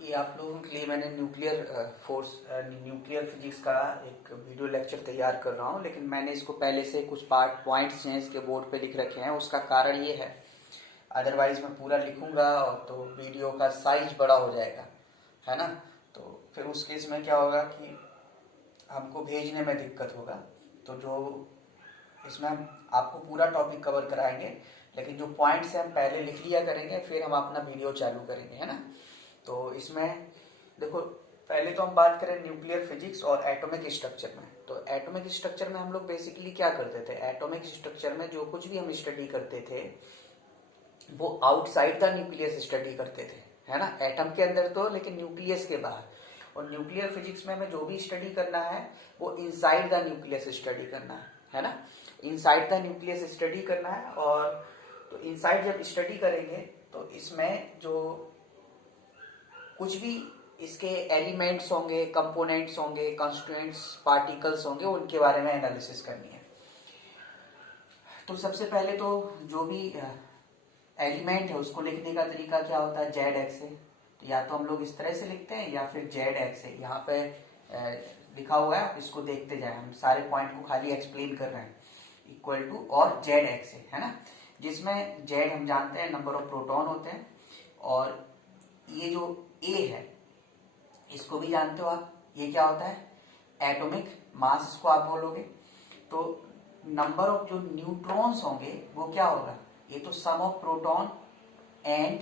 ये आप लोगों के लिए मैंने न्यूक्लियर फिजिक्स का एक वीडियो लेक्चर तैयार कर रहा हूँ, लेकिन मैंने इसको पहले से कुछ पॉइंट्स हैं इसके बोर्ड पे लिख रखे हैं। उसका कारण ये है, अदरवाइज मैं पूरा लिखूंगा और तो वीडियो का साइज बड़ा हो जाएगा, है ना। तो फिर उस केस में क्या होगा कि हमको भेजने में दिक्कत होगा। तो जो इसमें हम आपको पूरा टॉपिक कवर कराएंगे, लेकिन जो पॉइंट्स हैं हम पहले लिख लिया करेंगे, फिर हम अपना वीडियो चालू करेंगे, है ना। तो इसमें देखो, पहले तो हम बात करें न्यूक्लियर फिजिक्स और एटॉमिक स्ट्रक्चर में। तो एटॉमिक स्ट्रक्चर में हम लोग बेसिकली क्या करते थे, एटॉमिक स्ट्रक्चर में जो कुछ भी हम स्टडी करते थे वो आउटसाइड द न्यूक्लियस स्टडी करते थे, है ना। एटम के अंदर तो, लेकिन न्यूक्लियस के बाहर। और न्यूक्लियर फिजिक्स में हमें जो भी स्टडी करना है वो इनसाइड द न्यूक्लियस स्टडी करना है ना। इनसाइड द न्यूक्लियस स्टडी करना है। और तो इनसाइड जब स्टडी करेंगे तो इसमें जो कुछ भी इसके एलिमेंट्स होंगे, कंपोनेंट्स होंगे, कंस्टिट्यूएंट्स, पार्टिकल्स होंगे, उनके बारे में एनालिसिस करनी है। तो सबसे पहले तो जो भी एलिमेंट है उसको लिखने का तरीका क्या होता है, जेड एक्स है। तो या तो हम लोग इस तरह से लिखते हैं या फिर जेड एक्स है। यहाँ पे लिखा हुआ है, आप इसको देखते जाए, हम सारे पॉइंट को खाली एक्सप्लेन कर रहे हैं। इक्वल टू और जेड एक्स है ना, जिसमें जेड हम जानते हैं नंबर ऑफ प्रोटॉन होते हैं, और ये जो ए है इसको भी जानते हो आप, ये क्या होता है, एटॉमिक मास इसको आप बोलोगे। तो नंबर ऑफ जो न्यूट्रॉन्स होंगे वो क्या होगा, ये तो सम ऑफ प्रोटॉन एंड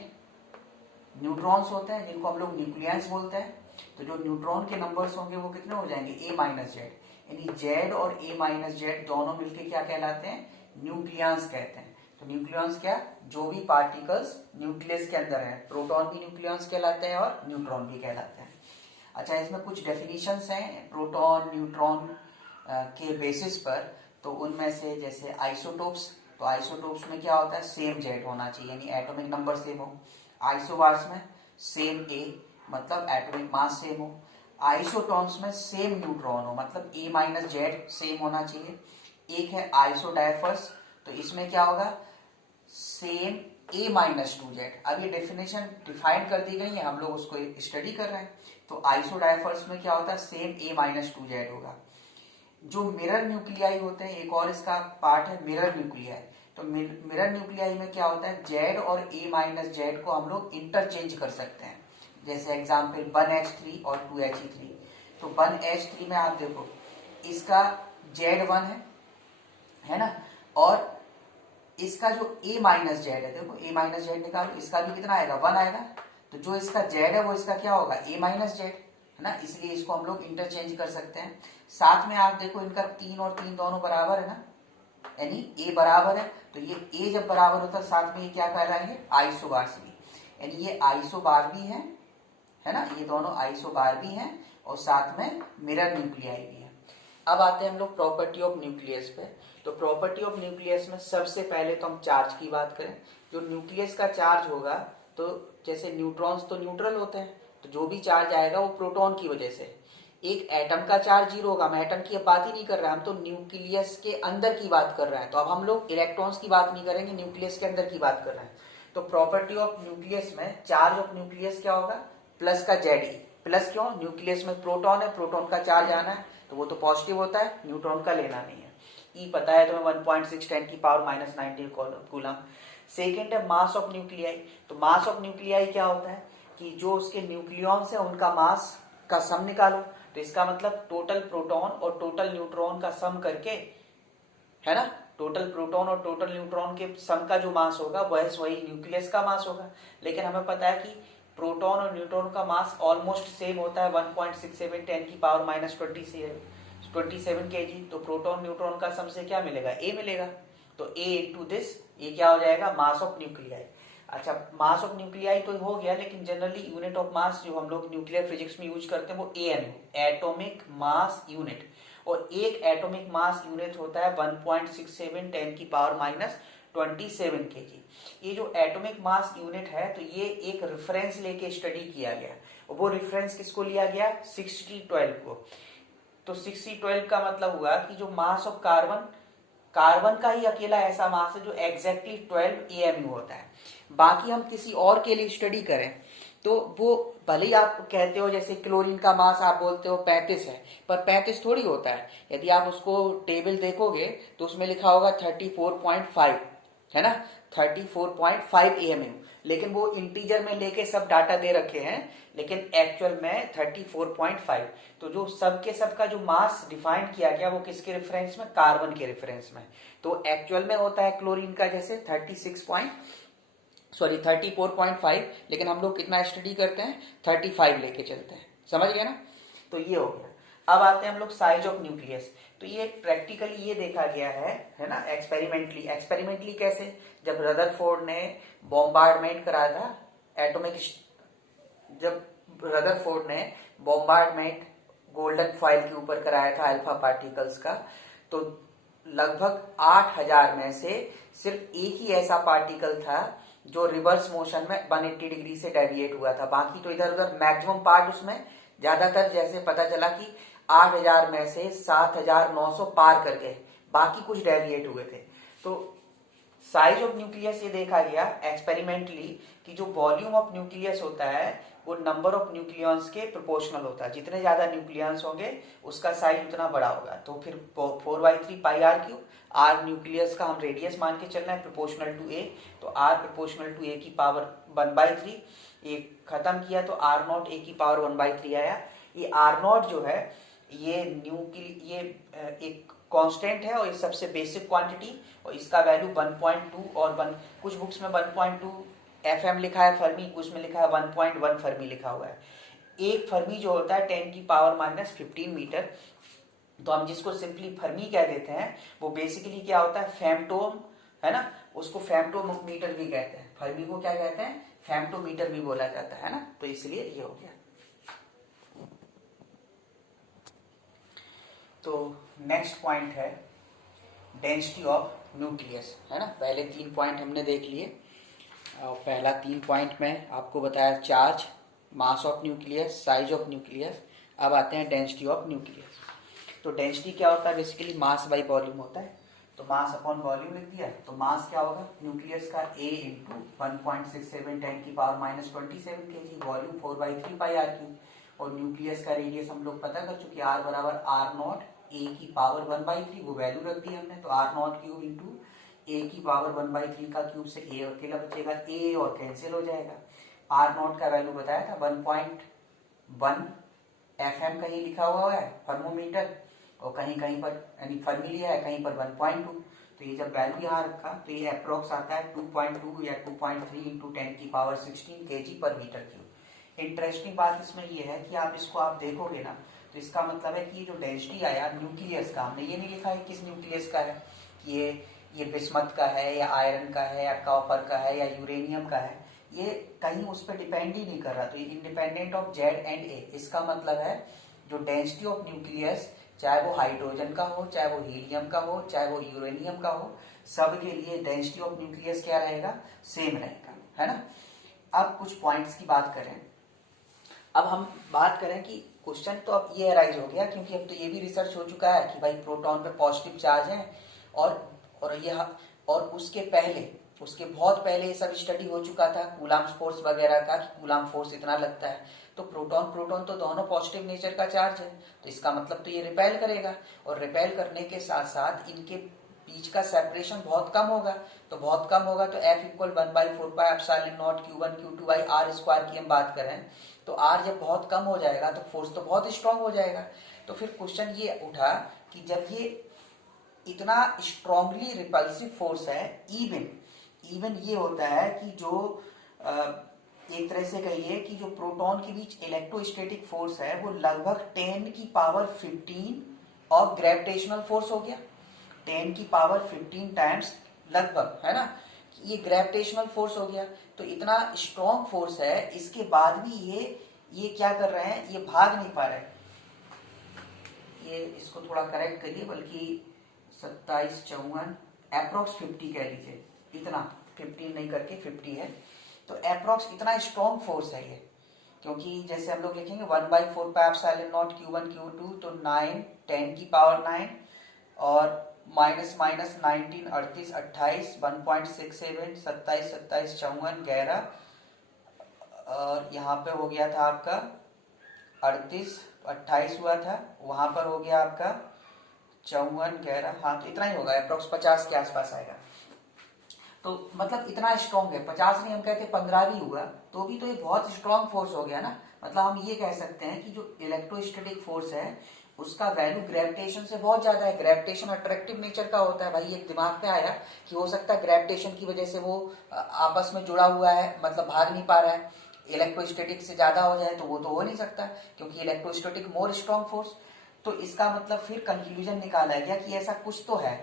न्यूट्रॉन्स होते हैं, जिनको हम लोग न्यूक्लियंस बोलते हैं। तो जो न्यूट्रॉन के नंबर्स होंगे वो कितने हो जाएंगे, ए माइनस जेड। यानी जेड और ए माइनस जेड दोनों मिलके क्या कहलाते हैं, न्यूक्लियंस कहते हैं। तो न्यूक्लियंस क्या, जो भी पार्टिकल्स न्यूक्लियस के अंदर है, प्रोटॉन भी न्यूक्लियंस कहलाते हैं और न्यूट्रॉन भी कहलाते हैं। अच्छा, इसमें कुछ डेफिनेशंस हैं प्रोटॉन न्यूट्रॉन के बेसिस पर। तो उनमें से जैसे आइसोटोप्स, तो आइसोटोप्स में क्या होता है, सेम जेड होना चाहिए, यानी एटॉमिक नंबर सेम हो। आइसोबार्स में सेम ए, मतलब एटॉमिक मास सेम हो। आइसोटॉन्स में सेम न्यूट्रॉन हो, मतलब ए माइनस जेड सेम होना चाहिए। एक है आइसोडाइफर्स, तो इसमें क्या होगा, सेम ए माइनस टू जेड। अब ये डेफिनेशन डिफाइन कर दी गई है, हम लोग उसको स्टडी कर रहे हैं। तो आइसोडाइफर्स में क्या होता है, सेम ए माइनस टू जेड होगा। जो मिरर न्यूक्लियाई होते हैं, एक और इसका पार्ट है मिरर न्यूक्लियाई। तो मिरर न्यूक्लियाई में क्या होता है, जेड और ए माइनस जेड को हम लोग इंटरचेंज कर सकते हैं। जैसे एग्जाम्पल 1h3 और 2he3। तो 1h3 में आप देखो इसका Z1 है ना, और इसका जो A माइनस जेड है, देखो A माइनस जेड निकालो, इसका भी कितना आएगा, 1 आएगा। तो जो इसका Z है वो इसका क्या होगा, A माइनस जेड, है ना। इसलिए इसको हम लोग इंटरचेंज कर सकते हैं। साथ में आप देखो इनका 3 और 3 दोनों बराबर है ना, यानी A बराबर है। तो ये A जब बराबर होता है, साथ में ये क्या कहलाएंगे, आइसोबार्स भी, यानी ये आइसोबार भी है ना, ये दोनों आइसोबार भी हैं और साथ में मिरर न्यूक्लियाई भी है। अब आते हैं हम लोग प्रॉपर्टी ऑफ न्यूक्लियस पे। तो प्रॉपर्टी ऑफ न्यूक्लियस में सबसे पहले तो हम चार्ज की बात करें। जो न्यूक्लियस का चार्ज होगा, तो जैसे न्यूट्रॉन्स तो न्यूट्रल होते हैं, तो जो भी चार्ज आएगा वो प्रोटॉन की वजह से। एक एटम का चार्ज 0 होगा, हम एटम की बात ही नहीं कर रहे हैं, हम तो न्यूक्लियस के अंदर की बात कर रहे हैं। तो अब हम लोग इलेक्ट्रॉन्स की बात नहीं करेंगे, न्यूक्लियस के अंदर की बात कर रहे हैं। तो प्रॉपर्टी ऑफ न्यूक्लियस में चार्ज ऑफ न्यूक्लियस क्या होगा, प्लस का जेड। प्लस क्यों, न्यूक्लियस में प्रोटॉन है, प्रोटॉन का चार्ज आना है तो वो तो पॉजिटिव होता है, न्यूट्रॉन का लेना नहीं है। ई पता है तुम्हें, 1.6 10 की पावर माइनस 19 कूलम। सेकेंड है मास ऑफ न्यूक्लियाई। तो मास ऑफ न्यूक्लियाई क्या होता है कि जो उसके न्यूक्लियॉन्स है उनका मास का सम निकालो। तो इसका मतलब टोटल प्रोटॉन और टोटल न्यूट्रॉन का सम करके, है ना, टोटल प्रोटॉन और टोटल न्यूट्रॉन के सम का जो मास होगा वही न्यूक्लियस का मास होगा। लेकिन हमें पता है कि प्रोटॉन और न्यूट्रॉन का मास ऑलमोस्ट सेम होता है, 1.67 10 की पावर माइनस 27 kg। तो प्रोटॉन न्यूट्रॉन का सम से क्या मिलेगा, ए मिलेगा। तो ए इंटू दिस, ये क्या हो जाएगा, मास ऑफ न्यूक्लियाई। अच्छा, मास ऑफ न्यूक्लियाई तो हो गया, लेकिन जनरली यूनिट ऑफ मास जो हम लोग न्यूक्लियर फिजिक्स में यूज करते हैं वो एएन, एटॉमिक मास यूनिट। और एक एटॉमिक मास यूनिट होता है 1.67 10 की पावर माइनस 27 kg। ये जो एटॉमिक मास यूनिट है, तो ये एक रेफरेंस लेके स्टडी किया गया। वो रेफरेंस किसको लिया गया, 6012 को। तो 6012 का मतलब हुआ कि जो मास ऑफ कार्बन कार्बन का ही अकेला ऐसा मास है जो एग्जैक्टली 12 AMU होता है। बाकी हम किसी और के लिए स्टडी करें तो वो भले ही आप कहते हो, जैसे क्लोरीन का मास आप बोलते हो 35 है, पर 35 थोड़ी होता है। यदि आप उसको टेबल देखोगे तो उसमें लिखा होगा 34.5, है ना, 34.5 AMU, लेकिन वो इंटीजर में लेके सब डाटा दे रखे हैं, लेकिन एक्चुअल में 34.5। तो जो सब के सब का जो मास डिफाइन किया गया वो किसके रेफरेंस में, कार्बन के रेफरेंस में। तो एक्चुअल में होता है क्लोरीन का जैसे 34.5, लेकिन हम लोग कितना स्टडी करते हैं, 35 लेके चलते हैं। समझ गए ना। तो ये हो गया। अब आते हैं हम लोग साइज ऑफ न्यूक्लियस। तो ये प्रैक्टिकली ये देखा गया है ना, एक्सपेरिमेंटली कैसे, जब रदरफोर्ड ने बॉम्बार्डमेंट करा था एटॉमिक, जब रदरफोर्ड ने बॉम्बार्डमेंट गोल्डन फॉइल के ऊपर कराया था अल्फा पार्टिकल्स का, तो लगभग 8000 में से सिर्फ एक ही ऐसा पार्टिकल था जो रिवर्स मोशन में 180 डिग्री से डेविएट हुआ था। बाकी तो इधर उधर मैक्सिमम पार्ट उसमें, ज्यादातर जैसे पता चला कि 8000 में से 7900 पार कर गए, बाकी कुछ डेविएट हुए थे। तो साइज ऑफ न्यूक्लियस ये देखा गया एक्सपेरिमेंटली कि जो वॉल्यूम ऑफ न्यूक्लियस होता है वो नंबर ऑफ न्यूक्लियॉन्स के प्रोपोर्शनल होता है। जितने ज्यादा न्यूक्लियॉन्स होंगे उसका साइज उतना बड़ा होगा। तो फिर 4/3 pi R cube, R nucleus का हम रेडियस मान के चलना है प्रोपोर्शनल टू ए, तो आर प्रोपोर्शनल टू ए की पावर 1/3। ये खत्म किया तो आर नॉट ए की पावर 1/3 आया। ये आर नॉट जो है ये ये एक कांस्टेंट है और ये सबसे बेसिक क्वांटिटी, और इसका वैल्यू 1.2 और कुछ बुक्स में 1.2 FM लिखा है फर्मी, कुछ में लिखा है 1.1 फर्मी लिखा हुआ है। एक फर्मी जो होता है 10 की पावर -15 मीटर, तो हम जिसको सिंपली फर्मी कह देते हैं वो बेसिकली क्या होता है, फेम्टोम, है ना, उसको फेम्टोमीटर भी कहते हैं। फर्मी को क्या कहते हैं, फेम्टोमीटर भी बोला जाता है ना। तो इसलिए ये हो गया। तो नेक्स्ट पॉइंट है डेंसिटी ऑफ न्यूक्लियस, है ना। पहले 3 पॉइंट हमने देख लिए। पहला 3 पॉइंट में आपको बताया charge, mass of nucleus, size of nucleus. अब आते हैं डेंसिटी ऑफ न्यूक्लियस। तो डेंसिटी क्या होता है, बेसिकली मास बाई वॉल्यूम होता है। तो मास अपॉन वॉल्यूम लिख दिया, तो मास क्या होगा न्यूक्लियस का A इंटू 1.67 10 की power -27 kg, volume 4/3 pi R cube, और न्यूक्लियस का रेडियस हम लोग पता कर चुके, R बराबर R नॉट ए की पावर 1/3, वो वैल्यू रख दी हमने। तो R नॉट क्यूब इंटू ए की पावर 1/3 का क्यूब से ए अकेला बचेगा, ए और कैंसिल हो जाएगा। R नॉट का वैल्यू बताया था 1.1 FM कहीं लिखा हुआ है थर्मोमीटर, और कहीं कहीं पर यानी फर्मी लिया है, कहीं पर 1.2। तो ये जब वैल्यू यहाँ रखा तो ये अप्रोक्स आता है 2.2 या 2.3 इंटू 10 की पावर 16 kg पर मीटर क्यूब। इंटरेस्टिंग बात इसमें ये है कि आप इसको आप देखोगे ना, तो इसका मतलब है कि जो डेंसिटी आया न्यूक्लियस का, हमने ये नहीं लिखा है किस न्यूक्लियस का है, कि ये बिस्मथ का है या आयरन का है या कॉपर का है या यूरेनियम का है, ये कहीं उस पर डिपेंड ही नहीं कर रहा। तो ये independent of Z and A। इसका मतलब है जो डेंसिटी ऑफ न्यूक्लियस, चाहे वो हाइड्रोजन का हो, चाहे वो हीलियम का हो, चाहे वो यूरेनियम का हो, सब के लिए डेंसिटी ऑफ न्यूक्लियस क्या रहेगा, सेम रहेगा, है ना। अब कुछ पॉइंट्स की बात करें। अब हम बात करें कि क्वेश्चन तो अब ये अराइज हो गया, क्योंकि अब तो ये भी रिसर्च हो चुका है कि भाई प्रोटॉन पे पॉजिटिव चार्ज है, और उसके बहुत पहले ये सब स्टडी हो चुका था कूलाम्ब फोर्स वगैरह का, कि कूलाम्ब फोर्स इतना लगता है। तो प्रोटॉन तो दोनों पॉजिटिव नेचर का चार्ज है, तो इसका मतलब तो ये रिपेल करेगा, और रिपेल करने के साथ साथ इनके बीच का सेपरेशन बहुत कम होगा। तो बहुत कम होगा तो F = 1/4πε0 Q1 Q2/r² की हम बात करें, तो R जब बहुत कम हो जाएगा तो फोर्स तो बहुत स्ट्रांग हो जाएगा। तो फिर क्वेश्चन ये उठा कि जब ये इतना स्ट्रांगली रिपल्सिव फोर्स है, इवन ये होता है कि जो एक तरह से कहिए कि जो प्रोटॉन के बीच इलेक्ट्रोस्टैटिक फोर्स है वो लगभग 10 की पावर 15 और ग्रेविटेशनल फोर्स हो गया 10 की पावर 15 टाइम्स लगभग, है ना। ये ग्रेविटेशनल फोर्स हो गया। तो इतना स्ट्रॉन्ग फोर्स है, इसके बाद भी ये क्या कर रहे हैं, ये भाग नहीं पा रहे। ये इसको थोड़ा करेक्ट करिए, बल्कि 27 54 अप्रोक्स 50 कह लीजिए, इतना 15 नहीं करके 50 है। तो अप्रोक्स इतना स्ट्रॉन्ग फोर्स है ये, क्योंकि जैसे हम लोग लिखेंगे 1/4πε0 Q1 Q2, तो 9 10 की पावर 9 और माइनस माइनस 19 38 28 1.67 27 27 54 11 और यहाँ पे हो गया था आपका 38 28 हुआ था, वहां पर हो गया आपका 54 11, हाँ तो इतना ही होगा, अप्रोक्स 50 के आसपास आएगा। तो मतलब इतना स्ट्रॉन्ग है, 50 नहीं हम कहते 15 भी हुआ तो भी तो ये बहुत स्ट्रॉन्ग फोर्स हो गया ना। मतलब हम ये कह सकते हैं कि जो इलेक्ट्रोस्टैटिक फोर्स है उसका वैल्यू ग्रेविटेशन से बहुत ज्यादा है। ग्रेविटेशन अट्रैक्टिव नेचर का होता है भाई, एक दिमाग में आया कि हो सकता है ग्रेविटेशन की वजह से वो आपस में जुड़ा हुआ है, मतलब भाग नहीं पा रहा है। इलेक्ट्रोस्टैटिक से ज्यादा हो जाए तो वो तो हो नहीं सकता, क्योंकि इलेक्ट्रोस्टैटिक मोर स्ट्रॉन्ग फोर्स। तो इसका मतलब फिर कंक्लूजन निकाला गया कि ऐसा कुछ तो है।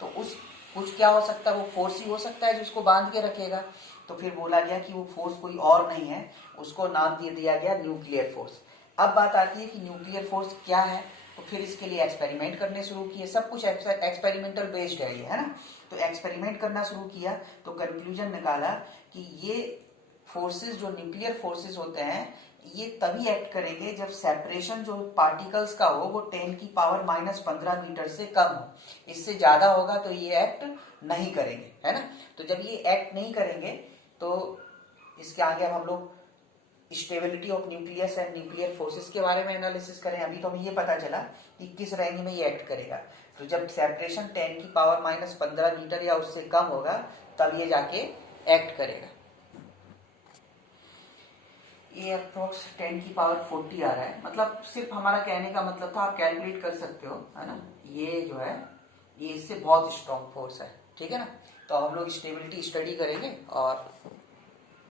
तो उस कुछ क्या हो सकता है, वो फोर्स ही हो सकता है जिसको बांध के रखेगा। तो फिर बोला गया कि वो फोर्स कोई और नहीं है, उसको नाम दे दिया गया न्यूक्लियर फोर्स। अब बात आती है कि न्यूक्लियर फोर्स क्या है, तो फिर इसके लिए एक्सपेरिमेंट करने शुरू किए। सब कुछ एक्सपेरिमेंटल बेस्ड है ये, है ना। तो एक्सपेरिमेंट करना शुरू किया तो कंक्लूजन निकाला कि ये फोर्सेस जो न्यूक्लियर फोर्सेस होते हैं ये तभी एक्ट करेंगे जब सेपरेशन जो पार्टिकल्स का हो वो 10 की पावर -15 मीटर से कम हो। इससे ज्यादा होगा तो ये एक्ट नहीं करेंगे, है ना। तो जब ये एक्ट नहीं करेंगे तो इसके आगे अब हम लोग stability of nucleus and nuclear forces के बारे में एनालिसिस करें। अभी तो हमें ये पता चला कि किस रेंज में ये एक्ट करेगा। तो जब सेपरेशन 10 की पावर -15 मीटर या उससे कम होगा तब ये जाके एक्ट करेगा। ये अप्रोक्स 10 की पावर 40 आ रहा है, मतलब सिर्फ हमारा कहने का मतलब था, आप कैलकुलेट कर सकते हो, है ना। ये जो है ये इससे बहुत स्ट्रॉन्ग फोर्स है, ठीक है ना। तो हम लोग स्टेबिलिटी स्टडी करेंगे और